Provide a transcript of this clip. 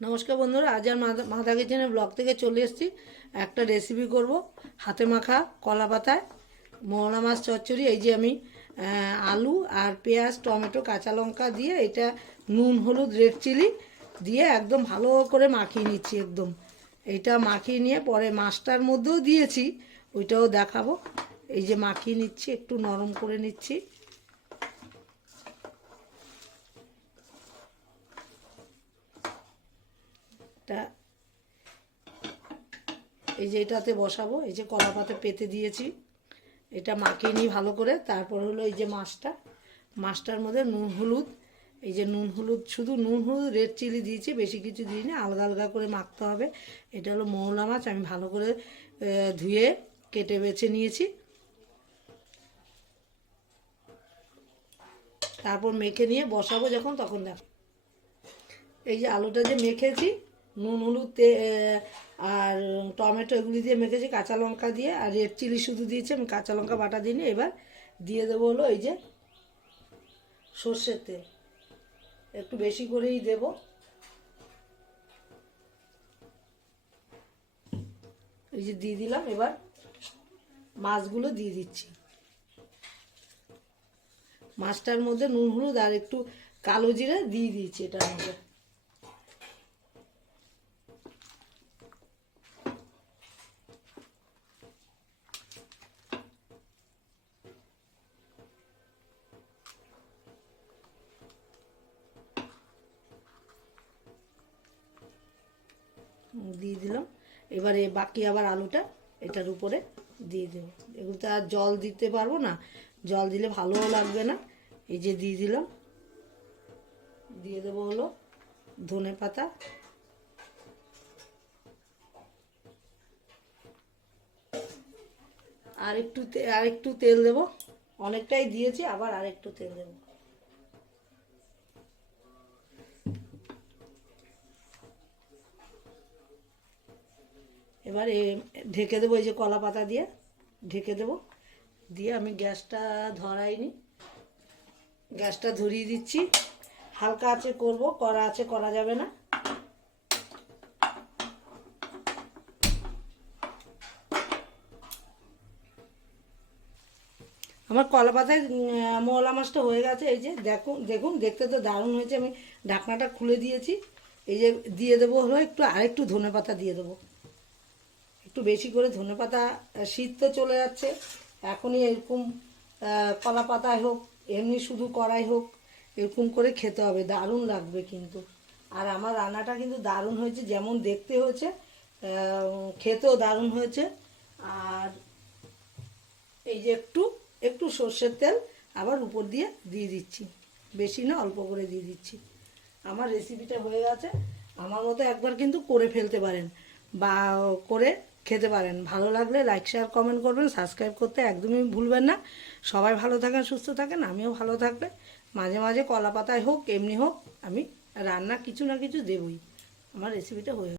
নমস্কার বন্ধুরা, আজ আর মাদা কিচেনের ব্লগ থেকে চলে এসেছি। একটা রেসিপি করব, হাতে মাখা কলা পাতায় মোহনা মাছ চচ্চড়ি, এই যে আমি আলু আর পেঁয়াজ, টমেটো, কাঁচা লঙ্কা দিয়ে এটা নুন, হলুদ রেড চিলি দিয়ে একদম ভালো করে মাখিয়ে নিচ্ছি একদম। এইটা মাখিয়ে নিয়ে পরে মাছটার মধ্যেও দিয়েছি, ওইটাও দেখাবো। এই যে মাখিয়ে নিচ্ছি, একটু নরম করে নিচ্ছি। টা এই যে এটাতে বসাবো, এই যে কলা পাতা পেতে দিয়েছি। এটা মাখিয়ে নিই ভালো করে। তারপর হলো এই যে মাছটা। মাছটার মধ্যে নুন, হলুদ। এই যে নুন, হলুদ, শুধু নুন, হলুদ, রেড চিলি দিয়েছি, বেশি কিছু দিইনি, আলাদা আলাদা করে মাখতে হবে। এটা হলো মৌলা মাছ, আমি ভালো করে ধুয়ে কেটে বেছে নিয়েছি। তারপর মেখে নিয়ে বসাবো যখন, তখন দেখো। এই যে আলুটা যে মেখেছি নুন, হলুদ আর টমেটো এগুলি দিয়ে মেখেছি, কাঁচা লঙ্কা দিয়ে, আর রেড চিলি শুধু দিয়েছি, আমি কাঁচা লঙ্কা বাটা দিইনি, এবার দিয়ে দেবো হলো এই যে সর্ষের তেল। একটু বেশি করেই দেব। এই যে দিয়ে দিলাম, এবার মাছগুলো দিয়ে দিচ্ছি। মাছটার মধ্যে নুন, হলুদ আর একটু কালো জিরে দিয়ে দিয়েছি এটার মধ্যে। দিয়ে দিলাম। এবারে বাকি আবার আলুটা এটার উপরে দিয়ে দেবো। এগুলোতে আর জল দিতে পারব না। জল দিলে ভালোও লাগবে না। এই যে দিয়ে দিলাম। দিয়ে দেবো হলো ধনে পাতা। আর একটু আর একটু তেল দেবো। অনেকটাই দিয়েছি, আবার আর একটু তেল দেবো। এবার ঢেকে দেবো এই যে কলা পাতা দিয়ে, ঢেকে দেবো। দিয়ে আমি গ্যাসটা ধরাইনি। গ্যাসটা ধরিয়ে দিচ্ছি। হালকা আছে করব করা আছে করা যাবে না। আমার কলা পাতায় মৌলা মাছটা হয়ে গেছে। এই যে দেখুন দেখুন, দেখতে তো দারুণ হয়েছে। আমি ঢাকনাটা খুলে দিয়েছি। এই যে দিয়ে দেবো হলো একটু, আরেকটু ধনে পাতা দিয়ে দেবো। একটু বেশি করে ধনে পাতা শীত তো চলে যাচ্ছে। এখনই এরকম কলা পাতায় হোক, এমনি শুধু কড়াই হোক, এরকম করে খেতে হবে, দারুণ লাগবে কিন্তু। আর আমার রান্নাটা কিন্তু দারুণ হয়েছে, যেমন দেখতে হয়েছে খেতেও দারুণ হয়েছে। আর এই যে একটু একটু সর্ষের তেল আবার উপর দিয়ে দিয়ে দিচ্ছি। বেশি না, অল্প করে দিয়ে দিচ্ছি। আমার রেসিপিটা হয়ে গেছে। আমার মতো একবার কিন্তু করে ফেলতে পারেন। বা, করে খেতে পারেন। ভালো লাগলে লাইক শেয়ার কমেন্ট করবেন। সাবস্ক্রাইব করতে একদমই ভুলবেন না। সবাই ভালো থাকেন, সুস্থ থাকেন। আমিও ভালো থাকবে। মাঝে মাঝে কলা পাতায় হোক, এমনি হোক, আমি রান্না কিছু না কিছু দেবই। আমার রেসিপিটা হয়ে